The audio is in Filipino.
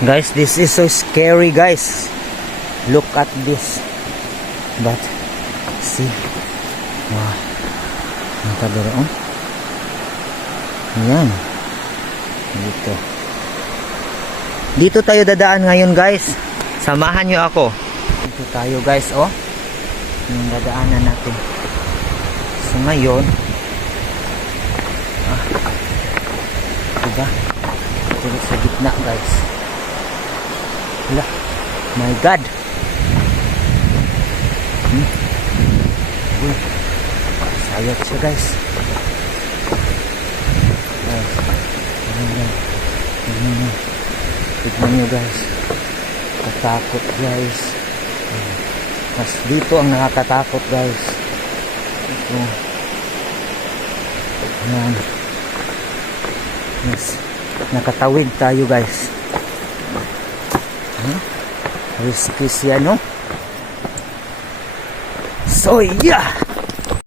Guys, this is so scary, guys. Look at this. But see, wow, nakadoroon. Yan. Dito tayo dadaan ngayon, guys. Samahan nyo ako. Dito tayo, guys, oh. Yung dadaanan natin. So ngayon, diba? Dito sa gitna, guys. Wala. My God. Uy. Sayat siya, guys. Tignan nyo, guys. Katakot, guys. Mas dito ang nakakatakot, guys. Ito. Ayan. Mas nakatawid tayo, guys. Risky siya, no? So, yeah!